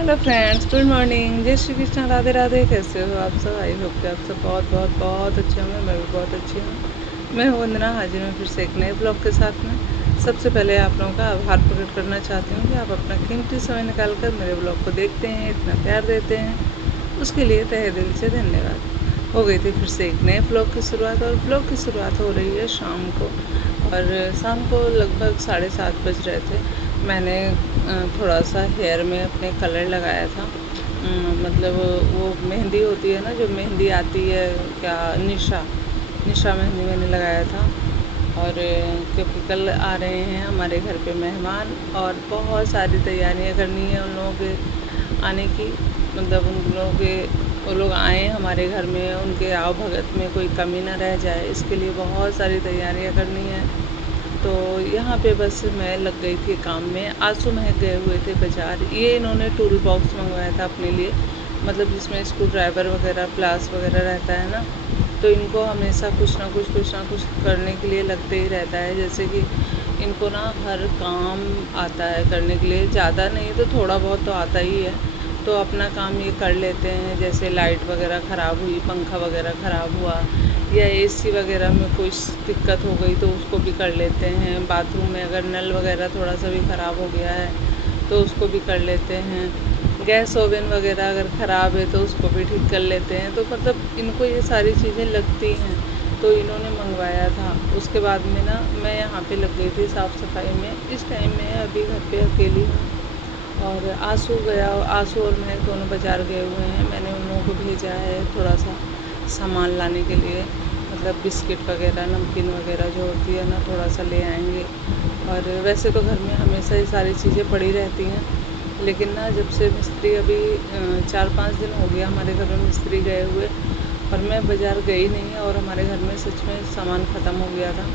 Hello friends, good morning. जय श्री कृष्ण, राधे राधे। कैसे हो आप सब? आई होप कि आप सब बहुत बहुत बहुत अच्छे होंगे। मैं भी बहुत अच्छी हूँ। मैं हूँ वंदना, हाजिर हूँ फिर से एक नए ब्लॉग के साथ में। सबसे पहले आप लोगों का आभार प्रकट करना चाहती हूँ कि आप अपना कीमती समय निकाल कर मेरे ब्लॉग को देखते हैं, इतना प्यार देते हैं, उसके लिए तहे दिल से धन्यवाद। हो गई थी फिर से एक नए ब्लॉग की शुरुआत, और ब्लॉग की शुरुआत हो रही है शाम को। और शाम को लगभग 7:30 बज रहे थे। मैंने थोड़ा सा हेयर में अपने कलर लगाया था। मतलब वो मेहंदी होती है ना, जो मेहंदी आती है, क्या, निशा निशा मेहंदी मैंने लगाया था। और क्योंकि कल आ रहे हैं हमारे घर पे मेहमान, और बहुत सारी तैयारियां करनी है उन लोगों के आने की। मतलब उन लोगों के वो लोग आए हमारे घर में, उनके आव भगत में कोई कमी ना रह जाए, इसके लिए बहुत सारी तैयारियां करनी है। तो यहाँ पे बस मैं लग गई थी काम में। आंसू महक गए हुए थे बाज़ार। ये इन्होंने टूल बॉक्स मंगवाया था अपने लिए, मतलब जिसमें स्क्रू ड्राइवर वगैरह, प्लास वगैरह रहता है ना। तो इनको हमेशा कुछ ना कुछ करने के लिए लगते ही रहता है। जैसे कि इनको ना हर काम आता है करने के लिए, ज़्यादा नहीं तो थोड़ा बहुत तो आता ही है। तो अपना काम ये कर लेते हैं। जैसे लाइट वगैरह ख़राब हुई, पंखा वगैरह ख़राब हुआ, या एसी वगैरह में कोई दिक्कत हो गई तो उसको भी कर लेते हैं। बाथरूम में अगर नल वगैरह थोड़ा सा भी ख़राब हो गया है तो उसको भी कर लेते हैं। गैस ओवन वगैरह अगर ख़राब है तो उसको भी ठीक कर लेते हैं। तो मतलब इनको ये सारी चीज़ें लगती हैं, तो इन्होंने मंगवाया था। उसके बाद में ना मैं यहाँ पे लग गई थी साफ़ सफाई में। इस टाइम में अभी घर पे अकेली हूँ। और आंसू और मैं दोनों बाज़ार गए हुए हैं। मैंने उन लोगों को भेजा है थोड़ा सा सामान लाने के लिए, मतलब बिस्किट वगैरह, नमकीन वगैरह जो होती है ना, थोड़ा सा ले आएंगे। और वैसे तो घर में हमेशा ये सारी चीज़ें पड़ी रहती हैं, लेकिन ना जब से मिस्त्री अभी 4-5 दिन हो गया हमारे घर में मिस्त्री गए हुए, और मैं बाज़ार गई नहीं, और हमारे घर में सच में सामान ख़त्म हो गया था।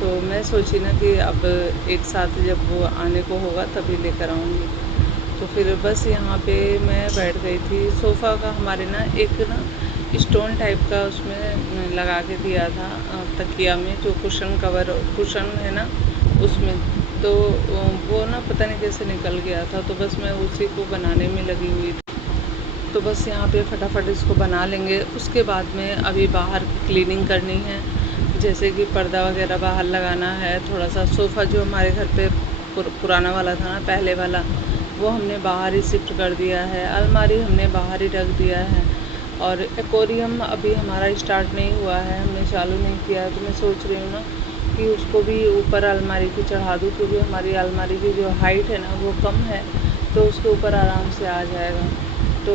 तो मैं सोची ना कि अब एक साथ जब वो आने को होगा तभी लेकर आऊँगी। तो फिर बस यहाँ पे मैं बैठ गई थी। सोफ़ा का हमारे ना एक ना स्टोन टाइप का उसमें लगा के दिया था, तकिया में जो कुशन है ना उसमें। तो वो ना पता नहीं कैसे निकल गया था, तो बस मैं उसी को बनाने में लगी हुई थी। तो बस यहाँ पे फटाफट इसको बना लेंगे। उसके बाद में अभी बाहर की क्लीनिंग करनी है, जैसे कि पर्दा वगैरह बाहर लगाना है। थोड़ा सा सोफ़ा जो हमारे घर पे पुराना वाला था ना, पहले वाला, वो हमने बाहर ही शिफ्ट कर दिया है। अलमारी हमने बाहर ही रख दिया है। और एक्वेरियम अभी हमारा स्टार्ट नहीं हुआ है, हमने चालू नहीं किया है। तो मैं सोच रही हूँ ना कि उसको भी ऊपर अलमारी पे चढ़ा दूँ, क्योंकि हमारी अलमारी की जो हाइट है ना वो कम है, तो उसके ऊपर आराम से आ जाएगा। तो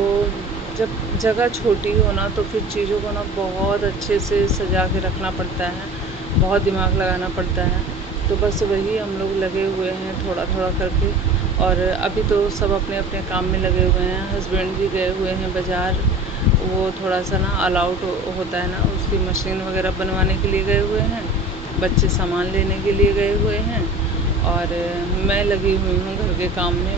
जब जगह छोटी हो ना तो फिर चीज़ों को ना बहुत अच्छे से सजा के रखना पड़ता है, बहुत दिमाग लगाना पड़ता है। तो बस वही हम लोग लगे हुए हैं थोड़ा थोड़ा करके। और अभी तो सब अपने अपने काम में लगे हुए हैं। हस्बैंड भी गए हुए हैं बाज़ार, वो थोड़ा सा ना ऑल आउट होता है ना, उसकी मशीन वगैरह बनवाने के लिए गए हुए हैं। बच्चे सामान लेने के लिए गए हुए हैं, और मैं लगी हुई हूँ घर के काम में।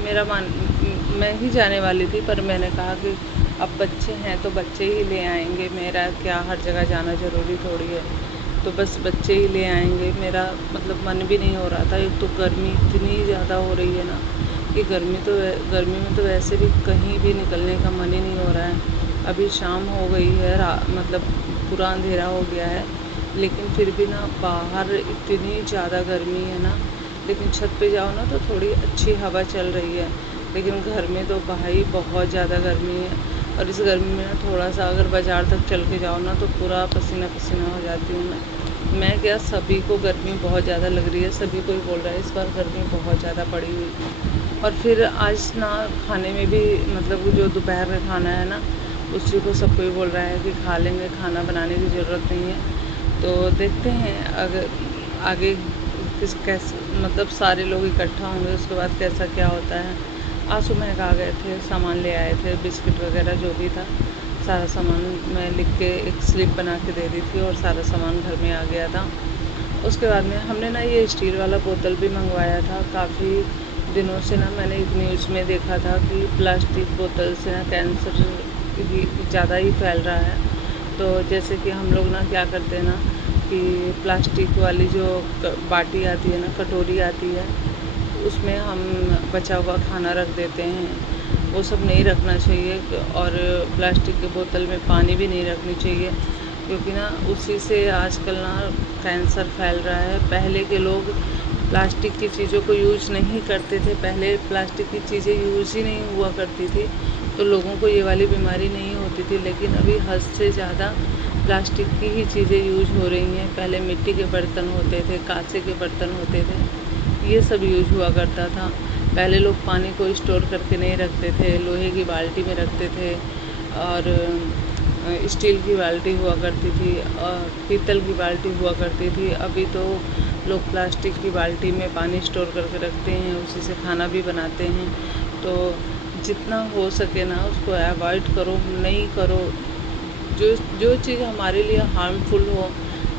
मैं ही जाने वाली थी, पर मैंने कहा कि अब बच्चे हैं तो बच्चे ही ले आएंगे, मेरा क्या हर जगह जाना ज़रूरी थोड़ी है। तो बस बच्चे ही ले आएंगे। मेरा मतलब मन भी नहीं हो रहा था। एक तो गर्मी इतनी ज़्यादा हो रही है ना कि गर्मी में तो वैसे भी कहीं भी निकलने का मन ही नहीं हो रहा है। अभी शाम हो गई है, मतलब पूरा अंधेरा हो गया है, लेकिन फिर भी ना बाहर इतनी ज़्यादा गर्मी है ना। लेकिन छत पे जाओ ना तो थोड़ी अच्छी हवा चल रही है, लेकिन घर में तो भाई बहुत ज़्यादा गर्मी है। और इस गर्मी में ना थोड़ा सा अगर बाज़ार तक चल के जाओ ना तो पूरा पसीना पसीना हो जाती हूँ मैं क्या, सभी को गर्मी बहुत ज़्यादा लग रही है, सभी को ही बोल रहा है इस बार गर्मी बहुत ज़्यादा पड़ी हुई है। और फिर आज ना खाने में भी, मतलब वो जो दोपहर में खाना है ना, उसी को सबको ही बोल रहा है कि खा लेंगे, खाना बनाने की ज़रूरत नहीं है। तो देखते हैं अगर आगे कैसे, मतलब सारे लोग इकट्ठा होंगे उसके बाद कैसा क्या होता है। आंसू महक आ गए थे, सामान ले आए थे, बिस्किट वगैरह जो भी था सारा सामान मैं लिख के एक स्लिप बना के दे दी थी, और सारा सामान घर में आ गया था। उसके बाद में हमने ना ये स्टील वाला बोतल भी मंगवाया था। काफ़ी दिनों से ना मैंने एक न्यूज़ में देखा था कि प्लास्टिक बोतल से ना कैंसर ज़्यादा ही फैल रहा है। तो जैसे कि हम लोग ना क्या करते हैं ना कि प्लास्टिक वाली जो बाटी आती है ना, कटोरी आती है, उसमें हम बचा हुआ खाना रख देते हैं। वो सब नहीं रखना चाहिए। और प्लास्टिक के बोतल में पानी भी नहीं रखनी चाहिए, क्योंकि ना उसी से आजकल ना कैंसर फैल रहा है। पहले के लोग प्लास्टिक की चीज़ों को यूज नहीं करते थे, पहले प्लास्टिक की चीज़ें यूज ही नहीं हुआ करती थी, तो लोगों को ये वाली बीमारी नहीं होती थी। लेकिन अभी हद से ज़्यादा प्लास्टिक की ही चीज़ें यूज हो रही हैं। पहले मिट्टी के बर्तन होते थे, कांसे के बर्तन होते थे, ये सब यूज हुआ करता था। पहले लोग पानी को स्टोर करके नहीं रखते थे, लोहे की बाल्टी में रखते थे, और स्टील की बाल्टी हुआ करती थी, और पीतल की बाल्टी हुआ करती थी। अभी तो लोग प्लास्टिक की बाल्टी में पानी स्टोर करके रखते हैं, उसी से खाना भी बनाते हैं। तो जितना हो सके ना उसको अवॉइड करो, नहीं करो। जो चीज़ हमारे लिए हार्मफुल हो,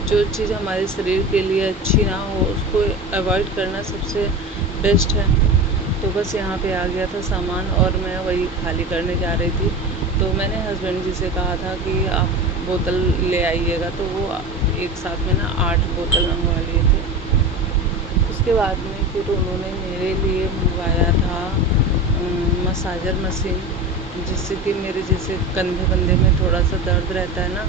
जो चीज़ हमारे शरीर के लिए अच्छी ना हो, उसको अवॉइड करना सबसे बेस्ट है। तो बस यहाँ पे आ गया था सामान और मैं वही खाली करने जा रही थी। तो मैंने हस्बैंड जी से कहा था कि आप बोतल ले आइएगा, तो वो एक साथ में ना 8 बोतल मंगवा लिए थे। उसके बाद में फिर उन्होंने मेरे लिए मंगवाया था मसाजर मशीन, जिससे कि मेरे जैसे कंधे बंधे में थोड़ा सा दर्द रहता है ना,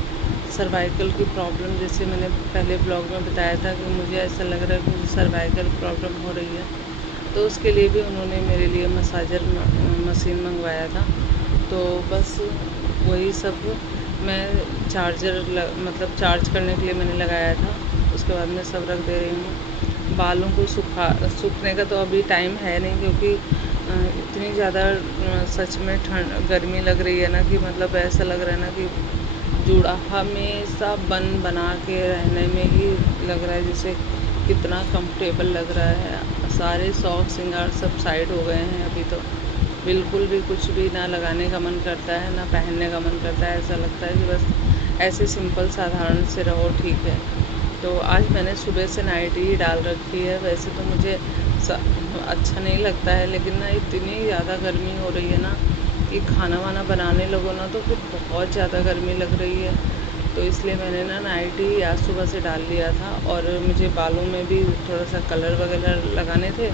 सर्वाइकल की प्रॉब्लम, जैसे मैंने पहले ब्लॉग में बताया था कि मुझे ऐसा लग रहा है कि मुझे सर्वाइकल प्रॉब्लम हो रही है। तो उसके लिए भी उन्होंने मेरे लिए मसाजर मशीन मंगवाया था। तो बस वही सब मैं मतलब चार्ज करने के लिए मैंने लगाया था। उसके बाद मैं सब रख दे रही हूँ। बालों को सूखने का तो अभी टाइम है नहीं, क्योंकि इतनी ज़्यादा सच में गर्मी लग रही है ना, कि मतलब ऐसा लग रहा है ना कि जूड़ा हमेशा बना के रहने में ही लग रहा है, जैसे कितना कंफर्टेबल लग रहा है। सारे शौक श्रृंगार सब साइड हो गए हैं। अभी तो बिल्कुल भी कुछ भी ना लगाने का मन करता है, ना पहनने का मन करता है। ऐसा लगता है कि बस ऐसे सिंपल साधारण से रहो, ठीक है। तो आज मैंने सुबह से नाइटी ही डाल रखी है। वैसे तो मुझे अच्छा नहीं लगता है, लेकिन ना इतनी ज़्यादा गर्मी हो रही है ना कि खाना वाना बनाने लगो ना तो फिर बहुत ज़्यादा गर्मी लग रही है। तो इसलिए मैंने ना नाइटी आज सुबह से डाल लिया था। और मुझे बालों में भी थोड़ा सा कलर वगैरह लगाने थे,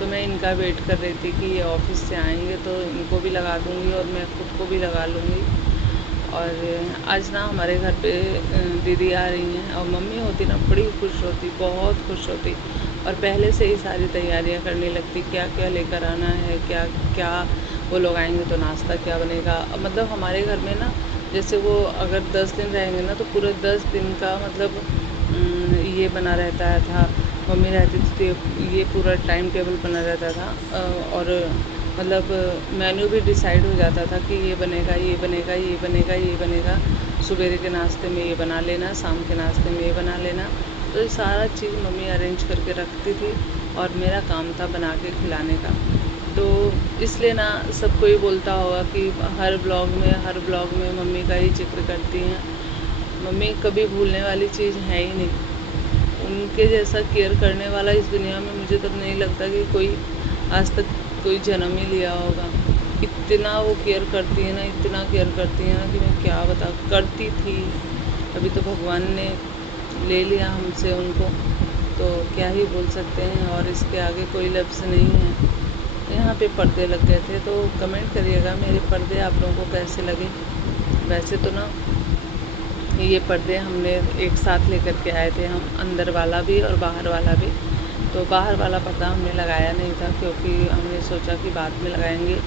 तो मैं इनका वेट कर रही थी कि ये ऑफिस से आएंगे तो इनको भी लगा दूँगी और मैं खुद को भी लगा लूँगी। और आज ना हमारे घर पे दीदी आ रही हैं, और मम्मी होती ना बड़ी खुश होती, बहुत खुश होती, और पहले से ही सारी तैयारियां करने लगती, क्या क्या लेकर आना है, क्या क्या वो लोग आएंगे तो नाश्ता क्या बनेगा। मतलब हमारे घर में ना जैसे वो अगर 10 दिन रहेंगे ना तो पूरे 10 दिन का मतलब ये बना रहता था। मम्मी रहती थी तो ये पूरा टाइम टेबल बना रहता था, और मतलब मेन्यू भी डिसाइड हो जाता था कि ये बनेगा, ये बनेगा, ये बनेगा, ये बनेगा। सवेरे के नाश्ते में ये बना लेना, शाम के नाश्ते में ये बना लेना। तो ये सारा चीज़ मम्मी अरेंज करके रखती थी, और मेरा काम था बना के खिलाने का। तो इसलिए ना सब कोई बोलता होगा कि हर ब्लॉग में मम्मी का ही जिक्र करती हैं। मम्मी कभी भूलने वाली चीज़ है ही नहीं। उनके जैसा केयर करने वाला इस दुनिया में मुझे तब नहीं लगता कि कोई आज तक कोई जन्म ही लिया होगा। इतना वो केयर करती है ना, इतना केयर करती है ना कि मैं क्या बता करती थी। अभी तो भगवान ने ले लिया हमसे उनको, तो क्या ही बोल सकते हैं। और इसके आगे कोई लफ्ज़ नहीं है। यहाँ पे पर्दे लग गए थे, तो कमेंट करिएगा मेरे पर्दे आप लोगों को कैसे लगे। वैसे तो ना ये पर्दे हमने एक साथ लेकर के आए थे हम, अंदर वाला भी और बाहर वाला भी। तो बाहर वाला पर्दा हमने लगाया नहीं था, क्योंकि हमने सोचा कि बाद में लगाएंगे।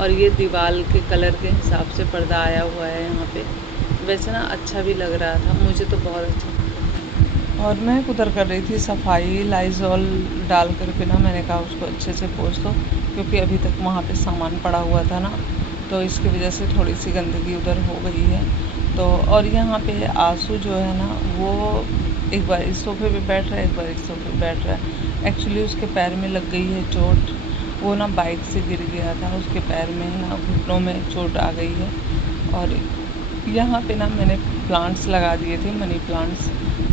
और ये दीवार के कलर के हिसाब से पर्दा आया हुआ है यहाँ पे। वैसे ना अच्छा भी लग रहा था, मुझे तो बहुत अच्छा। और मैं उधर कर रही थी सफाई, लाइजॉल डाल करके ना मैंने कहा उसको अच्छे से पोंछ दो, क्योंकि अभी तक वहाँ पे सामान पड़ा हुआ था ना, तो इसकी वजह से थोड़ी सी गंदगी उधर हो गई है। तो और यहाँ पे आंसू जो है ना वो एक बार इस सोफे पे बैठ रहा है, एक बार इस सोफे पे बैठ रहा है। एक्चुअली उसके पैर में लग गई है चोट, वो ना बाइक से गिर गया था, उसके पैर में ना घुटनों में चोट आ गई है। और यहाँ पे ना मैंने प्लांट्स लगा दिए थे, मनी प्लांट्स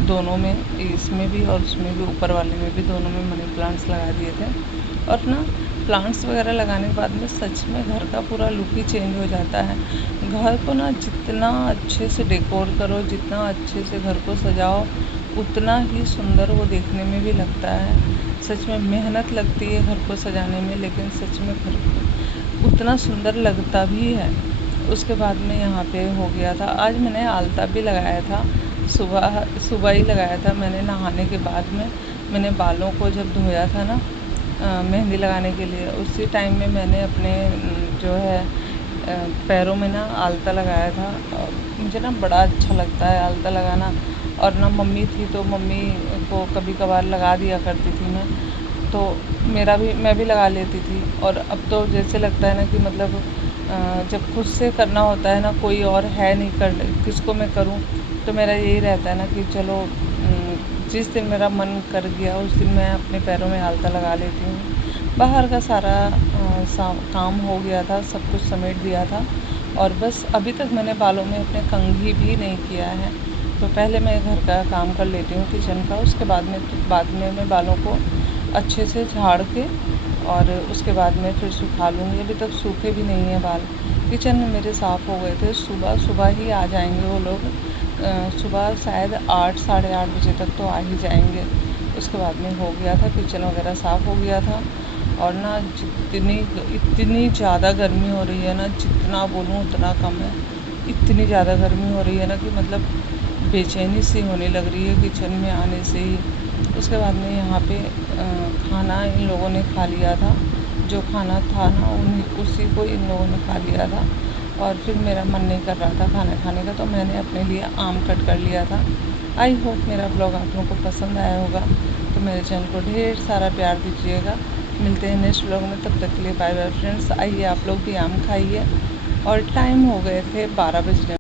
दोनों में, इसमें भी और उसमें भी, ऊपर वाले में भी, दोनों में मनी प्लांट्स लगा दिए थे। और ना प्लांट्स वगैरह लगाने के बाद में सच में घर का पूरा लुक ही चेंज हो जाता है। घर को ना जितना अच्छे से डेकोर करो, जितना अच्छे से घर को सजाओ, उतना ही सुंदर वो देखने में भी लगता है। सच में मेहनत लगती है घर को सजाने में, लेकिन सच में घर इतना सुंदर लगता भी है। उसके बाद में यहाँ पे हो गया था, आज मैंने आलता भी लगाया था, सुबह सुबह ही लगाया था मैंने। नहाने के बाद में मैंने बालों को जब धोया था ना मेहंदी लगाने के लिए, उसी टाइम में मैंने अपने जो है पैरों में ना आलता लगाया था। मुझे ना बड़ा अच्छा लगता है आलता लगाना। और ना मम्मी थी तो मम्मी को कभी कभार लगा दिया करती थी मैं, तो मैं भी लगा लेती थी। और अब तो जैसे लगता है ना कि मतलब जब खुद से करना होता है ना, कोई और है नहीं कर, किसको मैं करूं, तो मेरा यही रहता है ना कि चलो जिस दिन मेरा मन कर गया उस दिन मैं अपने पैरों में आलता लगा लेती हूँ। बाहर का सारा काम हो गया था, सब कुछ समेट दिया था, और बस अभी तक मैंने बालों में अपने कंघी भी नहीं किया है। तो पहले मैं घर का काम कर लेती हूँ किचन का, उसके बाद में मैं बालों को अच्छे से झाड़ के और उसके बाद में फिर सुखा लूँगी। अभी तक सूखे भी नहीं है बाल। किचन में मेरे साफ़ हो गए थे, सुबह ही आ जाएंगे वो लोग। सुबह शायद 8 साढ़े 8 बजे तक तो आ ही जाएंगे। उसके बाद में हो गया था, किचन वगैरह साफ़ हो गया था। और ना इतनी ज़्यादा गर्मी हो रही है ना, जितना बोलूँ उतना कम है। इतनी ज़्यादा गर्मी हो रही है ना कि मतलब बेचैनी सी होने लग रही है किचन में आने से ही। उसके बाद में यहाँ पे खाना इन लोगों ने खा लिया था, जो खाना था ना उसी को इन लोगों ने खा लिया था। और फिर मेरा मन नहीं कर रहा था खाना खाने का, तो मैंने अपने लिए आम कट कर लिया था। आई होप मेरा ब्लॉग आप लोगों को पसंद आया होगा, तो मेरे चैनल को ढेर सारा प्यार दीजिएगा। मिलते हैं नेक्स्ट ब्लॉग में, तब तक के लिए बाय बाय फ्रेंड्स। आइए आप लोग भी आम खाइए। और टाइम हो गए थे 12 बजने।